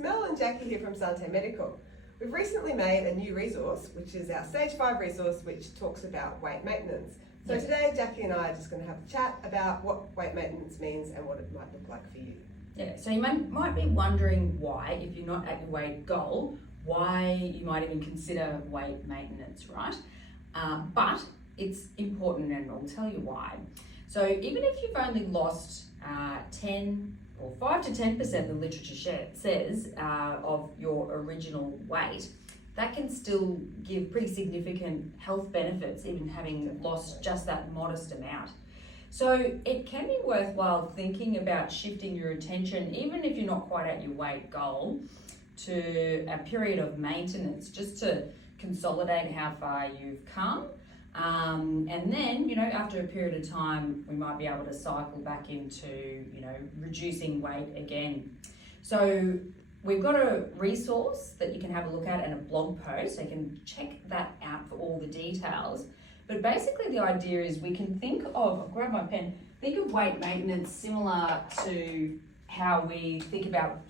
Mel and Jackie here from Santé Medical. We've recently made a new resource, which is our Stage 5 resource, which talks about weight maintenance. So today, Jackie and I are just going to have a chat about what weight maintenance means and what it might look like for you. Yeah, so you might be wondering why, if you're not at your weight goal, why you might even consider weight maintenance, right? But it's important, and I'll tell you why. So even if you've only lost 10 or 5 to 10%, the literature says, of your original weight, that can still give pretty significant health benefits, even having lost just that modest amount. So it can be worthwhile thinking about shifting your attention, even if you're not quite at your weight goal, to a period of maintenance, just to consolidate how far you've come. And then, after a period of time, we might be able to cycle back into, reducing weight again. So we've got a resource that you can have a look at and a blog post, so you can check that out for all the details. But basically the idea is we can think of, I'll grab my pen, think of weight maintenance similar to how we think about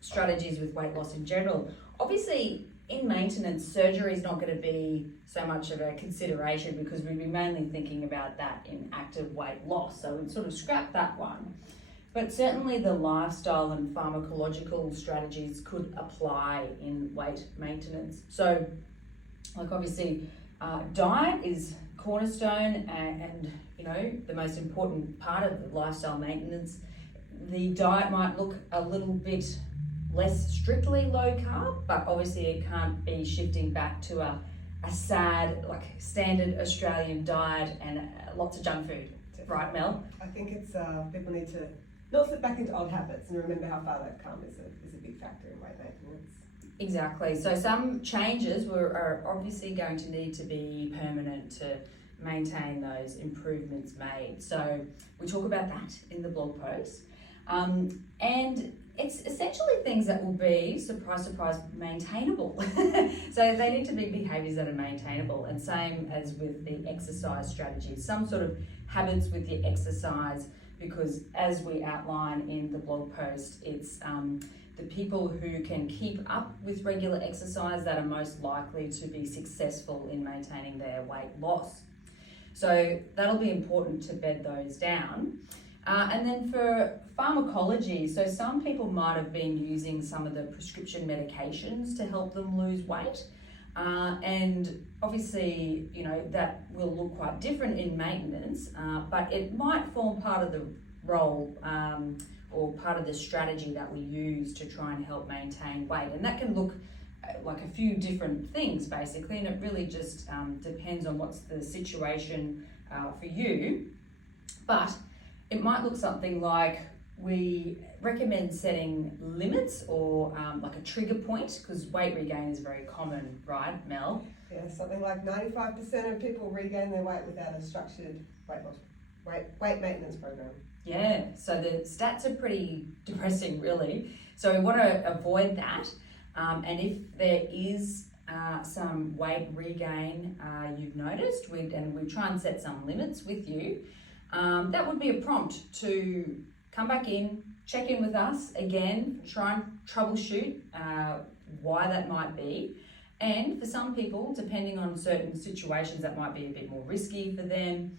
strategies with weight loss in general. Obviously, in maintenance, surgery is not going to be so much of a consideration because we'd be mainly thinking about that in active weight loss. So we'd sort of scrap that one. But certainly the lifestyle and pharmacological strategies could apply in weight maintenance. So, obviously, diet is cornerstone and the most important part of the lifestyle maintenance. The diet might look a little bit less strictly low carb, but obviously it can't be shifting back to a sad, standard Australian diet and lots of junk food. Right, Mel? I think it's people need to not slip back into old habits and remember how far they've come is a big factor in weight maintenance. Exactly. So some changes are obviously going to need to be permanent to maintain those improvements made. So we talk about that in the blog post. And it's essentially things that will be, surprise, surprise, maintainable. So they need to be behaviours that are maintainable, and same as with the exercise strategies, some sort of habits with the exercise, because as we outline in the blog post, it's the people who can keep up with regular exercise that are most likely to be successful in maintaining their weight loss. So that'll be important to bed those down. And then for pharmacology, so some people might have been using some of the prescription medications to help them lose weight. And obviously, that will look quite different in maintenance, but it might form part of the role or part of the strategy that we use to try and help maintain weight. And that can look like a few different things basically, and it really just depends on what's the situation for you. But it might look something like we recommend setting limits or like a trigger point, because weight regain is very common, right, Mel? Yeah, something like 95% of people regain their weight without a structured weight maintenance program. Yeah, so the stats are pretty depressing, really. So we want to avoid that. And if there is some weight regain you've noticed, we try and set some limits with you. That would be a prompt to come back in, check in with us again, try and troubleshoot why that might be. And for some people, depending on certain situations that might be a bit more risky for them,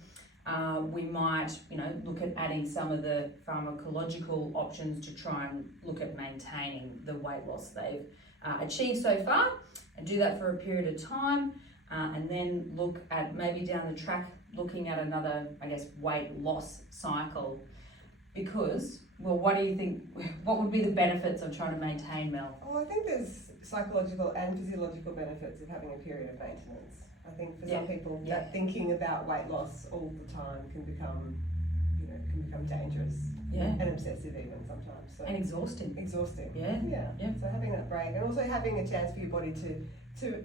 we might, look at adding some of the pharmacological options to try and look at maintaining the weight loss they've achieved so far, and do that for a period of time, and then look at maybe down the track looking at another, weight loss cycle. Because, what do you think, what would be the benefits of trying to maintain, Mel? Well, I think there's psychological and physiological benefits of having a period of maintenance. I think for some people, that thinking about weight loss all the time can become dangerous and obsessive even sometimes. So, and exhausting. Yeah. So having that break, and also having a chance for your body to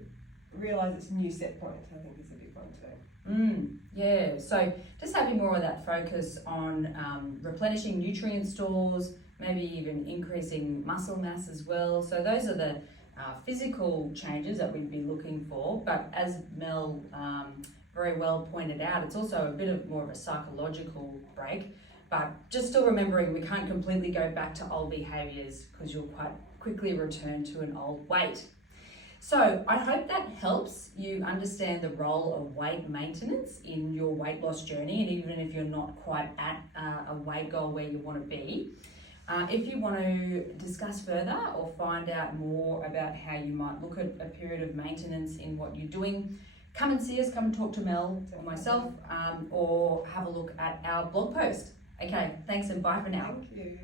realise its new set point, I think is a big one too. So just having more of that focus on replenishing nutrient stores, maybe even increasing muscle mass as well. So those are the physical changes that we'd be looking for. But as Mel very well pointed out, it's also a bit of more of a psychological break, But just still remembering we can't completely go back to old behaviours because you'll quite quickly return to an old weight. So I hope that helps you understand the role of weight maintenance in your weight loss journey, and even if you're not quite at a weight goal where you want to be. If you want to discuss further or find out more about how you might look at a period of maintenance in what you're doing, come and see us, come and talk to Mel or myself, or have a look at our blog post. Okay, thanks and bye for now. Thank you.